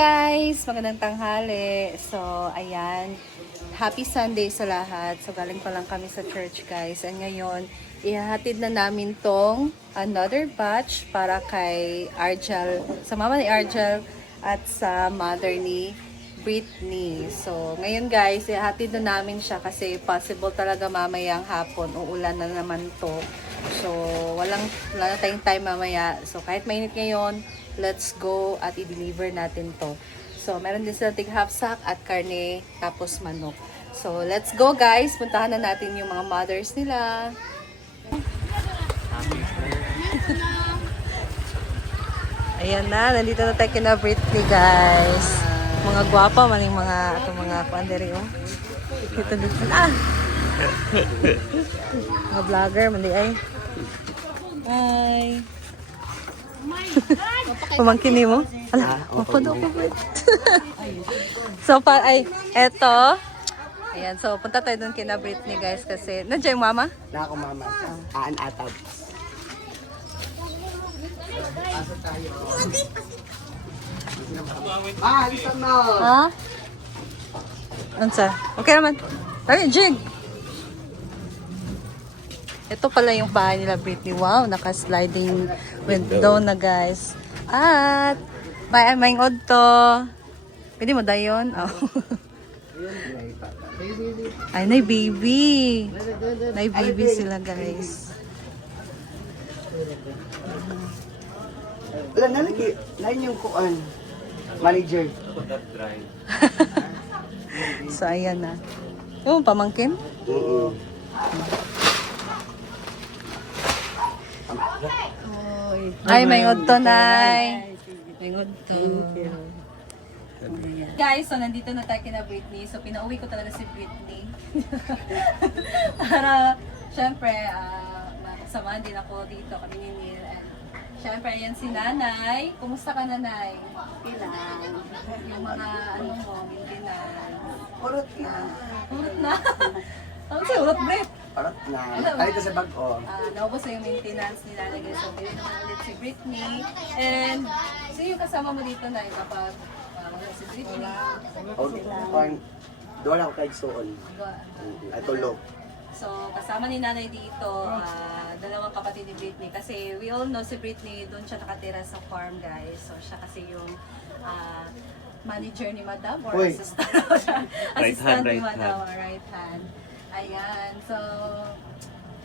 Guys, magandang tanghali. So, ayan. Happy Sunday sa lahat. So, galing pa lang kami sa church, guys. And ngayon, ihahatid na namin tong another batch para kay Argel, sa mama ni Argel at sa mother ni Britney. So, ngayon guys, ihahatid na namin siya kasi possible talaga mamayang hapon. Uulan na naman to. So, wala na tayong time mamaya. So, kahit mainit ngayon, let's go at i-deliver natin to. So, meron din sila tig half sack at karne, tapos manok. So, let's go guys. Puntahan na natin yung mga mothers nila. Ayan na, nandito na tayo kina Britney guys. Mga gwapa, maling mga, atong mga panderi, oh. Dito dito. Ah! Mga vlogger, mali ay. Hi! Pamangkin ni mo? Ala, mapado ko ba? So, eto. Ayan, so punta tayo dun kina Britney guys kasi, nandiyan yung mama? Na ako mama. Aan atab. Asa tayo? Alisan na! Ha? Ansa? Okay naman. Ay, Jig! Ito pala yung bahay nila Britney. Wow, naka-sliding window na guys. At may ngod to. Pwede mo dayon? Oh. Ay, nay baby. Nay baby sila guys. Wala na lagi. Lain yung kuan. Manager. So, ayan na. Yung pamangkin? Oo. Ay, may ngod to, nay. May ngod to. Guys, so nandito na tayo kina Britney. So pinauwi ko talaga si Britney. Para, syempre, magsamahan din ako dito kami ni Neil. And syempre, ayan si Nanay. Kumusta ka, Nanay? Okay lang. Yung mga, ano mo, maintenance. Urot na. Urot na. Ano siya, urot, Brit? Urot na. Ay, ito sa bag ko. Naubos na yung maintenance ni Nanay. So, pili naman ulit si Britney. And, sino yung kasama mo dito, Nay, kapag wala si Britney? Doon ako kay Soon. Ay, tulog. So, kasama ni Nanay dito, dalawang kapatid ni Britney. Kasi we all know si Britney, doon siya nakatira sa farm, guys. So, siya kasi yung manager ni Madam or Uy. assistant. Assistant ni Madam, right hand. Ayan. So,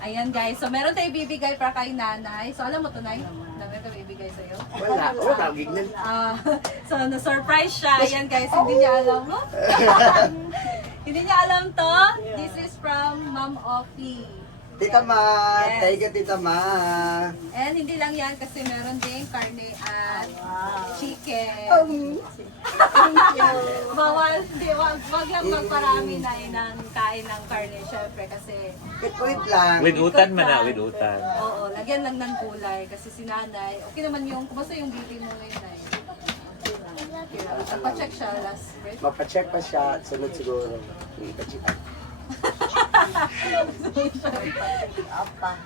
ayan guys. So, meron tayong bibigay para kay Nanay. So, alam mo to, Nay? Meron tayong bibigay sa'yo? Wala. Wala. Gignan. So, na-surprise siya. Ayan guys, hindi niya alam mo. Hindi niya alam to. This is from Ma'am Offie. Tita Ma. Yes. Thank you, Tita Ma. And hindi lang yan kasi meron ding karne at chicken. Bawal, hindi, wag lang magparami na ng kain ng karne, syempre kasi Wait lang. With utan man na, with utan. oo, lagyan lang ng gulay kasi si Nanay, okay naman yung, kumusta yung baby mo ngayon, Nay? Okay lang. Nagpa-check siya last break. Mapacheck pa siya. Sunod siguro. Ipacheck.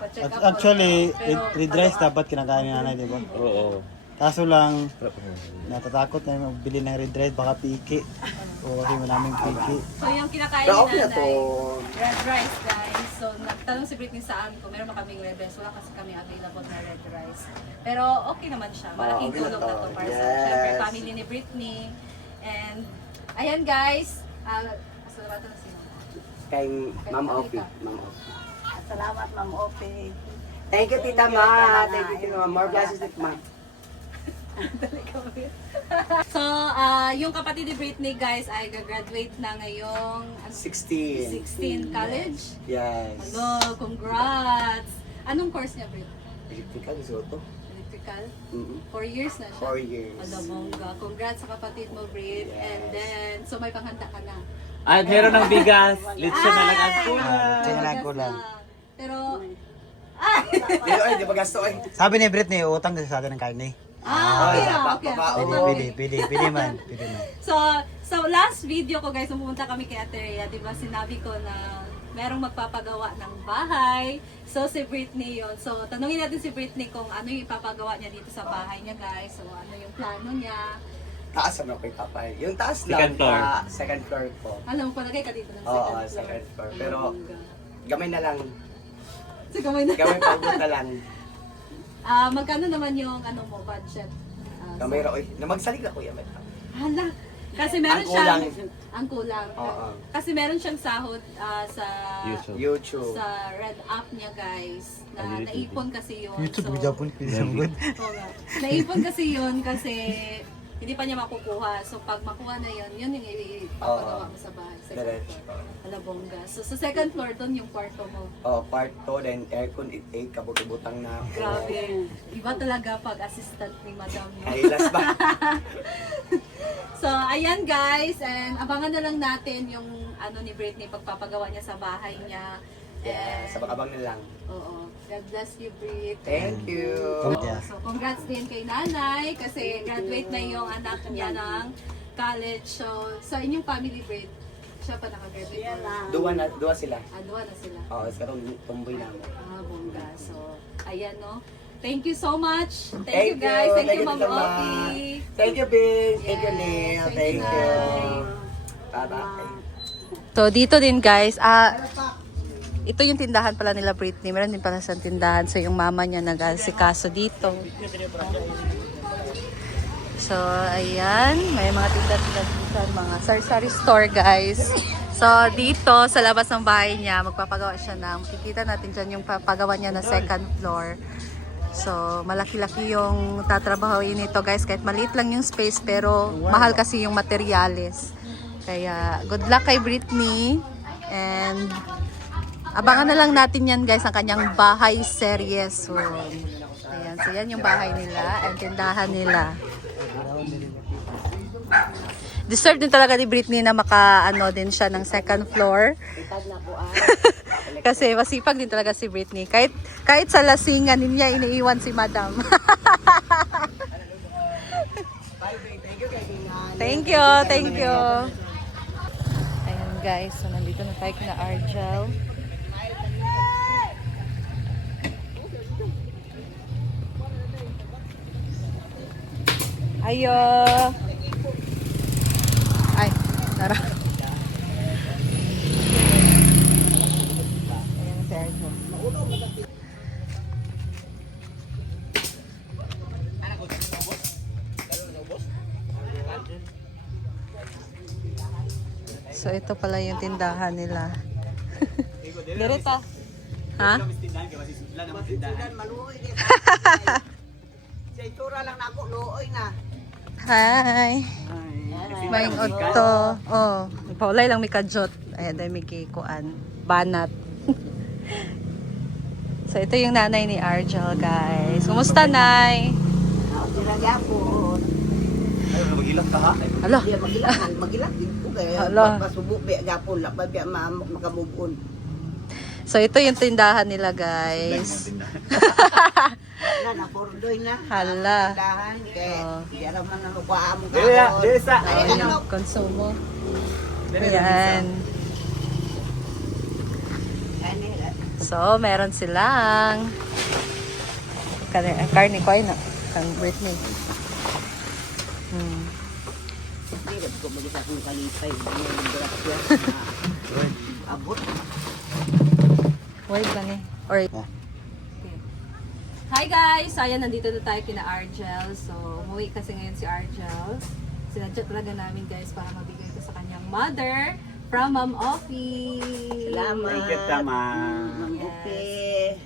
Pa-check up Actually, pero- red rice dapat kinakain ni nanay, di ba? Oo. Kaso lang, natatakot na bili ng red rice, baka piki. O kasi namin piki. So yung kinakain Pero ni okay na to. Nanay, red rice guys. So nagtanong si Britney sa amin kung meron ba kaming red rice. Wala kasi kami available na red rice. Pero okay naman siya. Malaking okay na tulong to. na to para sa Yes. syempre family ni Britney. And ayan guys. Salamat na sino. Kay Ma'am Offie. Ma'am Offie. Salamat, Ma'am Ope. Thank you, Tita Ma. Thank you, Tita Ma. More blessings, Tita Ma. So, yung kapatid ni Britney guys ay graduate na ngayong 16. 16 college. Yes. Hello, congrats! Anong course niya, Brit? Electrical, gusto to. Electrical? Mm-mm. 4 years na siya. 4 years. Hello, bongga. Congrats sa kapatid mo, Brit. Yes. And then, so may panghanda ka na. Ay, meron ng bigas. Lechon na lang ang kulang. Kaya lang ko lang. Pero, Pero ay, di ba gasto ay? Sabi ni Britney, utang kasi sa atin ng karne. okay na, okay. Pwede man. So last video ko guys, nung pumunta kami kay Ate Rhea, di ba sinabi ko na merong magpapagawa ng bahay. So si Britney yon. So tanungin natin si Britney kung ano yung ipapagawa niya dito sa bahay niya guys. So ano yung plano niya. Taas naman ako kay Papay. Yung taas Second lang, floor. second floor po. Alam mo, palagay ka dito ng Oo, second floor. second floor. Pero Bongga. gamay na lang. Sa kamay na. Gamay pa na lang. Magkano naman yung ano mo, budget? Gamay ra. Na magsalig na kuya. Hala. Kasi meron Ang siyang... kulang. Ang kulang. Oo. Kasi meron siyang sahod sa... YouTube. YouTube. Sa red app niya, guys. Na YouTube. naipon kasi yun. YouTube, So, Japon, pisang good. oo nga. Naipon kasi yun kasi hindi pa niya makukuha. So pag makuha na yun, yun yung ipapagawa mo sa bahay. Second Diretso. floor. Alabongga. So sa second floor, doon yung kwarto mo. Oh, part 2, then aircon 8 kabutang na ako. Grabe. Iba talaga pag assistant ni Madam. No? Ay, last ba? So ayan guys, and abangan na lang natin yung ano ni Britney pagpapagawa niya sa bahay niya. Yeah, And, sabang-abang na lang. oo. God bless you, Brit. Thank you. Yeah. So, congrats din kay nanay kasi graduate na yung anak niya ng college. So, sa inyong family, Brit, siya pa nakagraduate. Yan lang. Dua sila. Dua na sila. Oo, sa karong tumboy namin. Bongga. So, ayan, no? Thank you so much. Thank, Thank you, guys. you. Thank, you, Thank you, Ma'am Tita Ma. Oki. Thank you, Big. Thank you, Yes, Neil. thank Thank you, you. Nay. Bye-bye. So, dito din, guys, ito yung tindahan pala nila Britney. Meron din pala sa tindahan. So, yung mama niya nag-asikaso dito. So, ayan. May mga tinda-tinda dito. Mga sari-sari store, guys. So, dito, sa labas ng bahay niya, magpapagawa siya ng, makikita natin dyan yung papagawa niya na second floor. So, malaki-laki yung tatrabahoin nito, guys. Kahit maliit lang yung space, pero mahal kasi yung materyales. Kaya, good luck kay Britney. And, abangan na lang natin yan guys ang kanyang bahay series soon. Ayan, so yan yung bahay nila and tindahan nila. Deserve din talaga ni Britney na maka-ano din siya ng second floor. Kasi masipag din talaga si Britney. Kahit sa lasingan niya iniiwan si Madam. Thank you, thank you. Ayan guys, so nandito na tayo kina Argel. Ayo. Ay, tara. Ayan si Argel. So ito pala yung tindahan nila. Direta. Ha? Sa itura lang na ako, looy na. Hi. May otto. Oh, paulay lang mi kajot. Ay dai mi kikuan. Banat. So ito yung nanay ni Argel, guys. Kumusta, Nay? Sila yapon. Mag-ilang ka ha? Hala. Dia magilak din ko kaya Hala. pasubo be yapon la pa biya makamubon. So ito yung tindahan nila, guys. Na pordoy na. Hala. Dahan kay Oh. diya ra man ang kuha mo Desa, desa. Ayan yung konsumo. Ayan. So, meron silang karne ko ay na. Kang Britney. Hindi ko magisa kung kalipay. Abot. Wait lang eh. Or... Hi guys! Ayan, nandito na tayo kina Argel. So, umuwi kasi ngayon si Argel. Sinadya talaga namin guys para mabigay ko sa kanyang mother from Ma'am Ofi. Salamat. Thank you, Tama. Okay.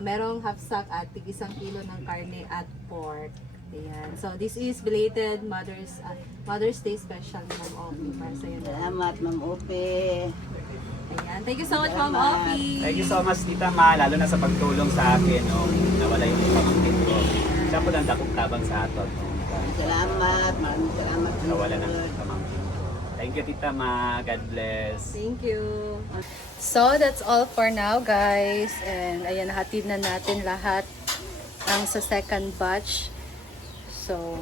Merong half sack at tig 1 kilo ng karne at pork. Ayan. So, this is belated Mother's Day special ni Ma'am Ofi para sa iyo. Salamat, Ma'am Ope. Ayan. Thank you so much, Ma'am Ofi. Thank you so much, Tita Ma, lalo na sa pagtulong sa akin, no? Nawala yung pamangkin ko. Siya po lang dakong tabang sa aton. Salamat. Maraming salamat. Nawala ng pamangkin ko. Thank you, Tita Ma. God bless. Thank you. So, that's all for now, guys. And ayan, hatid na natin lahat ang sa second batch. So,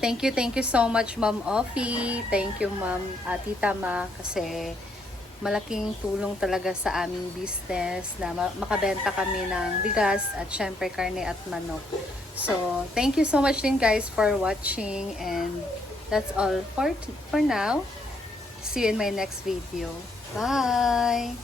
thank you so much, Ma'am Ofi. Thank you, Ma'am Tita Ma, kasi malaking tulong talaga sa aming business na makabenta kami ng bigas at syempre karne at manok. So, thank you so much din guys for watching, and that's all for now. See you in my next video. Bye!